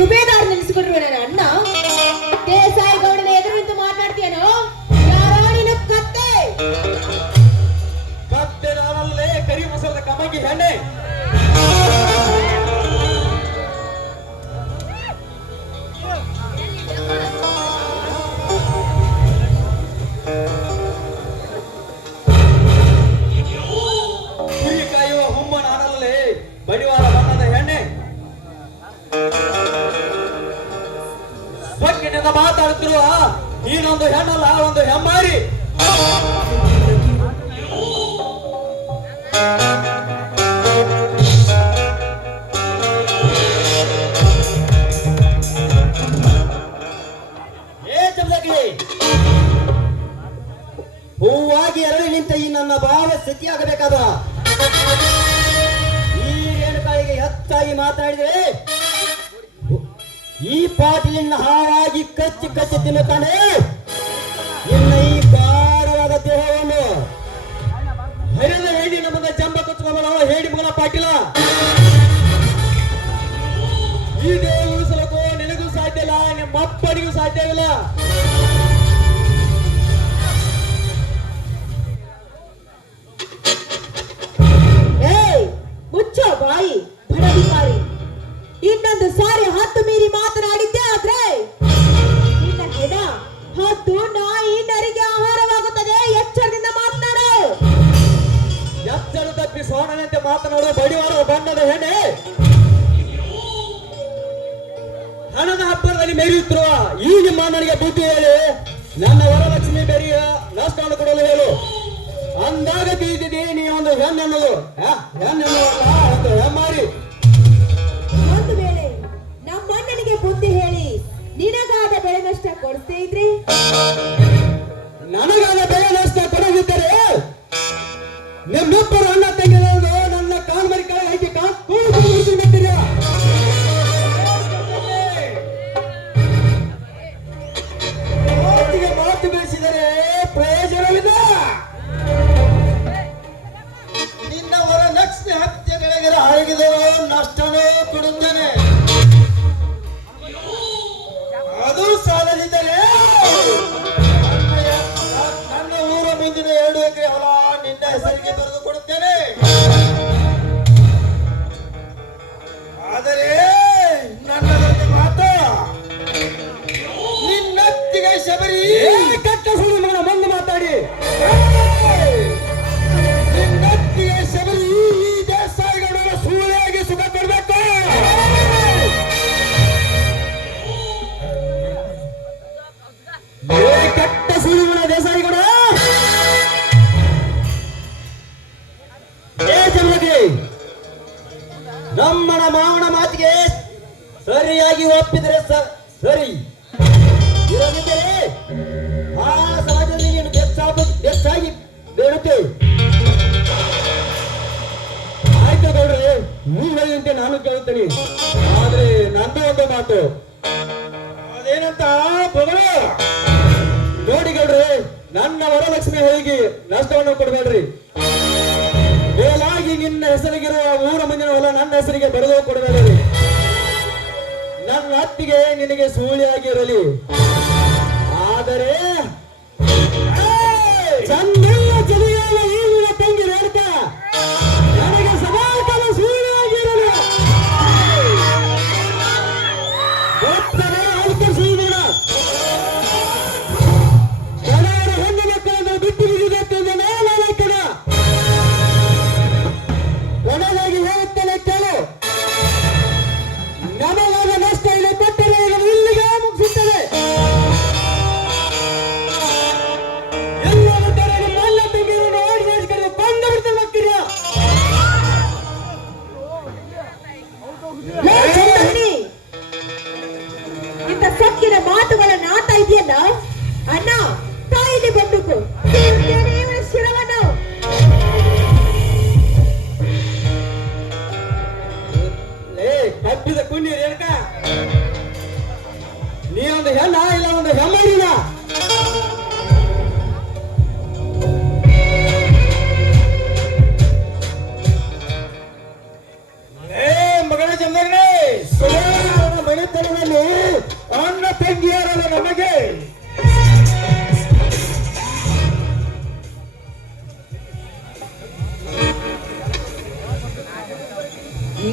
ಸುಬೇದಾರ್ ನಿಲ್ಲಿಸಿಕೊಟ್ರು ನನ್ನ ನೀನೊಂದು ಹೆಣ್ಣಲ್ಲ ಒಂದು ಹೆಮ್ಮಾರಿ. ಹೂವಾಗಿ ಎರಡು ನಿಂತ ಈ ನನ್ನ ಭಾವ ಸ್ಥಿತಿಯಾಗಬೇಕಾದ ಈ ಪಾಟೀಲಿನ ಹಾಳಾಗಿ ಕಚ್ಚಿ ಕಚ್ಚಿ ತಿನ್ನುತ್ತಾನೆ. ನಿನ್ನ ಈ ಗಾಢವಾದ ದೇಹವನ್ನು ಹರಿದ ಹೇಳಿ ನಮ್ಮದ ಜಂಬ ಕುತ್ಕೊಂಡ ಹೇಳಿ ಮಗನ ಪಾಟೀಲ. ಈ ದೇಹ ಉಳಿಸಲಕ್ಕೂ ನಿನಗೂ ಸಾಧ್ಯ ಇಲ್ಲ, ನಿಮ್ಮ ಅಪ್ಪನಿಗೂ ಸಾಧ್ಯವಿಲ್ಲ ಹಬ್ಬದಲ್ಲಿ ಮೆರೆಯುತ್ತಿರುವ ಈ ನಿಮ್ಮ ನನಗೆ ಬುದ್ಧಿ ಹೇಳಿ. ನನ್ನ ವರಲಕ್ಷ್ಮಿ ಬೆರಿಯ ನಷ್ಟವನ್ನು ಕೊಡಲು ಹೇಳು. ಅಂದಾಗ ಬೀದಿದೆ ನೀ ಒಂದು ಹೆಣ್ಣೆನ್ನೋದು ಒಂದು ಹೆಮ್ಮಾರಿ ಒಂದು ವೇಳೆ ನಮ್ಮ ಅಣ್ಣನಿಗೆ ಬುದ್ಧಿ ಹೇಳಿ ನಿನಗಾದ ಬೆಳೆ ನಷ್ಟ ಇದ್ರೆ? ನನಗಾದ ಬೆಳೆ ಕೊಡುತ್ತೇನೆ. ಅದು ಸಾಲದಿದ್ದರೆ ನನ್ನ- ಊರ ಮುಂದಿನ ಎರಡು ಎಕರೆ ಹೊಲ ನಿನ್ನ ಹೆಸರಿಗೆ ಬರೆದು ಕೊಡುತ್ತೇನೆ. ಆದರೆ ನನ್ನದೊಂದು ಮಾತು, ನಿನ್ನತ್ತಿಗೆ ಶಬರಿ ಕಟ್ಟ ಮಗನ ನಮ್ಮನ ಮಾವನ ಮಾತಿಗೆ ಸರಿಯಾಗಿ ಒಪ್ಪಿದರೆ ಸರಿ. ಇರದಿದ್ದರೆ ಬಹಳ ಸಮಾಜದಲ್ಲಿ ನೀನು ಬೆಚ್ಚಾಗ, ಬೆಚ್ಚಾಗಿ ಬೇಡುತ್ತೆ. ಆಯ್ತು ಗೌಡ್ರೆ ನೀವು ಹೇಳಿದಂತೆ ನಾನು ಕೇಳುತ್ತೇನೆ. ಆದ್ರೆ ನನ್ನ ಒಂದು ಮಾತು. ಅದೇನಂತ ನೋಡಿ ಗೌಡ್ರೆ, ನನ್ನ ವರಲಕ್ಷ್ಮಿ ಹೋಗಿ ನಷ್ಟವನ್ನು ಕೊಡಬೇಡ್ರಿ. ನಿನ್ನ ಹೆಸರಿಗಿರುವ ಮೂರು ಮಂದಿನ ಹೊಲ ನನ್ನ ಹೆಸರಿಗೆ ಬರೆದು ಕೊಡಬೇಡ್ರಿ ನನ್ನ ಅತ್ತಿಗೆ ನಿನಗೆ ಸೂಳಿಯಾಗಿರಲಿ ಆದರೆ ಚಂದಿಲ್ಲ ಸಂದರ್ಭದಲ್ಲಿ ಅಣ್ಣ ತಂಗಿಯರಲ್ಲ ನಮಗೆ.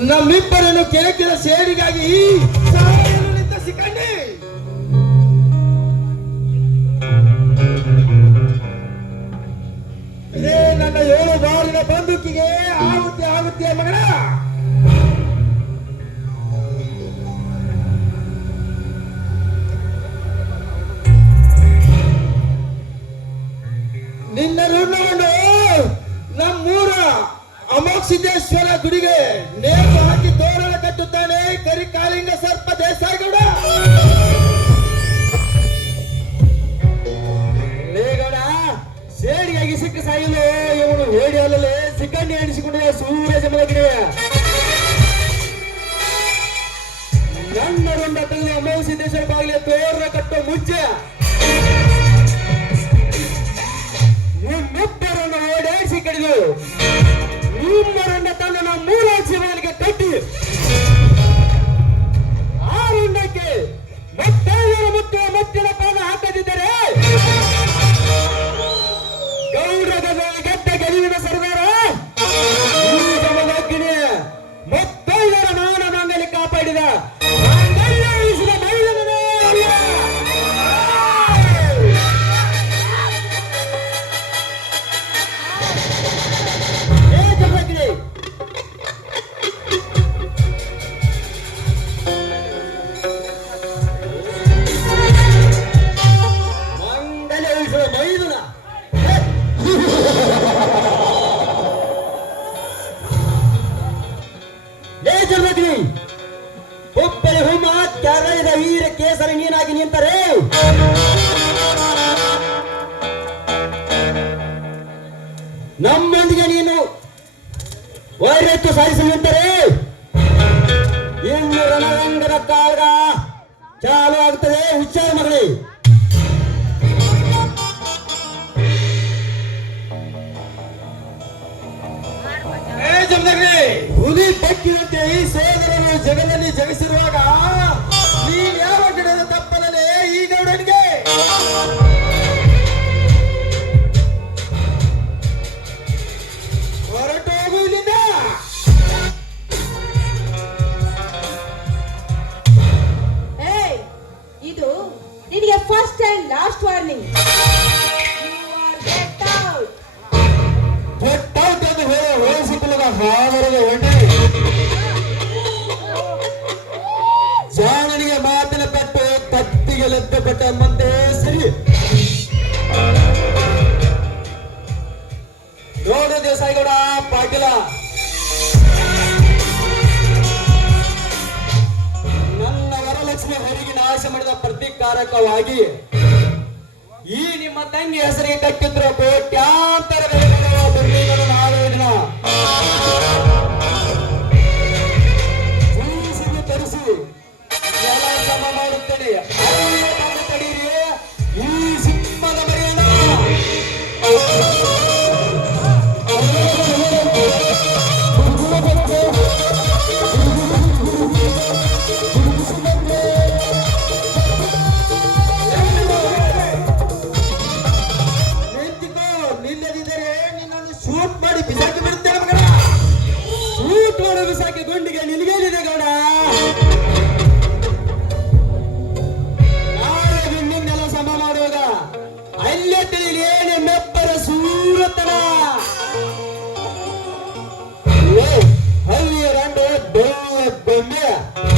ನಮ್ಮಿಬ್ಬರನ್ನು ಕೆಳಕಿನ ಸೇರಿಗಾಗಿ ಸಿಕ್ಕಂಡಿ ಇದೇ ನನ್ನ ಏಳು ಬಾರಿನ ಬಂದೂಕಿಗೆ ಆಗುತ್ತೆ ಆಗುತ್ತೆ ಮಗನ ಅಮೋಘ ಸಿದ್ದೇಶ್ವರ ಗುಡಿಗೆ ನೇತು ಹಾಕಿ ತೋರಣ ಕಟ್ಟುತ್ತಾನೆ ಕರಿ ಕಾಳಿಂಗ ಸರ್ಪ ದೇಸಾಯಿಗೌಡ. ಲೇಗೌಡ ಸೇಡಿಯಾಗಿ ಸಿಕ್ಕ ಸಾಯಿಲೆ ಇವನು ಹೇಳಿ ಅಲ್ಲಲೇ ಸಿಕ್ಕಂಡಿ ಎಣಿಸಿಕೊಂಡಿದೆ ಸೂರ್ಯ ಜಮಲಗಿರಿ ನನ್ನ ರೊಂಡ ತಂದೆ ಅಮೋಕ್ ಸಿದ್ದೇಶ್ವರ ಬಾಗಿಲೆ ತೋರಣ ಕಟ್ಟೋ ಮುಂಚೆ ಆ ರುಂಡಕ್ಕೆ ಮತ್ತೈದರ ಮುತ್ತು ಮತ್ತಿನ ಪದ ಹಾಕದಿದ್ದರೆ ವೈರತ್ವ ಸಾಧಿಸಿ ನಿಂತರೆ ಇನ್ನು ರಣರಂಗದ ಕಾರ್ಯ ಚಾಲು ಆಗ್ತದೆ. ವಿಚಾರ ಜಮದಗ್ನಿ ಹುಲಿ ಬಕ್ಕಿನಂತೆ ಈ ಸೋದರರು ಜಗದಲ್ಲಿ ಜಗಿಸಿರುವಾಗ ನೀನ್ ಯಾವ ನೋಡು ದೇಸಾಯಿಗೌಡ ಪಾಟೀಲ. ನನ್ನ ವರಲಕ್ಷ್ಮಿ ಹೊರಗೆ ನಾಶ ಮಾಡಿದ ಪ್ರತೀಕಾರಕವಾಗಿ ಈ ನಿಮ್ಮ ತಂಗಿ ಹೆಸರಿಗೆ ಕಟ್ಟಿದ್ರು ಕೋಟ್ಯಾಂತರ ನಾಳೆ ದಿನ. More.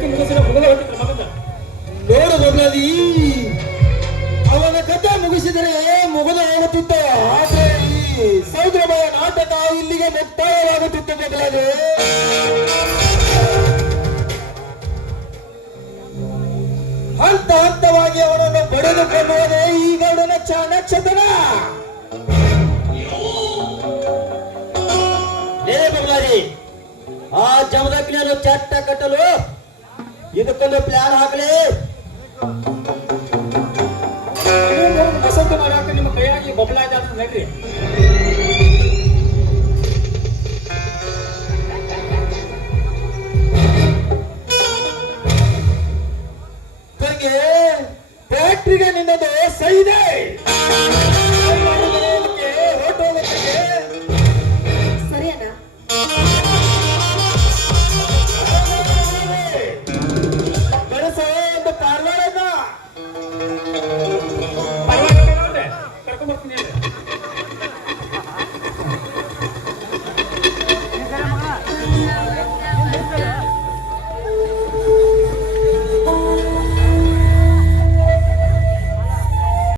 ಗಟ್ಟಿ ಮುಗಿಸಿದ ಮೊದಲ ಹೊಟ್ಟಿದ್ರು ನೋಡು ಮೊದಲಾದಿ ಅವನ ಕಥೆ ಮುಗಿಸಿದರೆ ಮುಗಿದ ಹೋಗುತ್ತಿದ್ದ ಆದ್ರೆ ಈ ಸೌದ್ರಬಾಯ ನಾಟಕ ಇಲ್ಲಿಗೆ ಮುಕ್ತಾಯವಾಗುತ್ತಿತ್ತು ಮೊದಲಾದೆ ಹಂತ ಹಂತವಾಗಿ ಅವನನ್ನು ಬಡಿದು ಕೊಲ್ಲುವುದೇ ಈಗ ಅವನ ಚಾಣಕ್ಷತನ ಏನೇ ಬದಲಾದಿ ಆ ಜಮದಗ್ನಿಯನ್ನು ಚಟ್ಟ ಕಟ್ಟಲು ಇದಕ್ಕೊಂದು ಪ್ಲಾನ್ ಹಾಕಲಿ ವಸಂತ ಮಾರಾಟ ನಿಮ್ಮ ಕೈಯಾಗಿ ಬೊಬ್ಬಲಾಯ್ದ ಅಂತ ಹೇಳ್ರಿ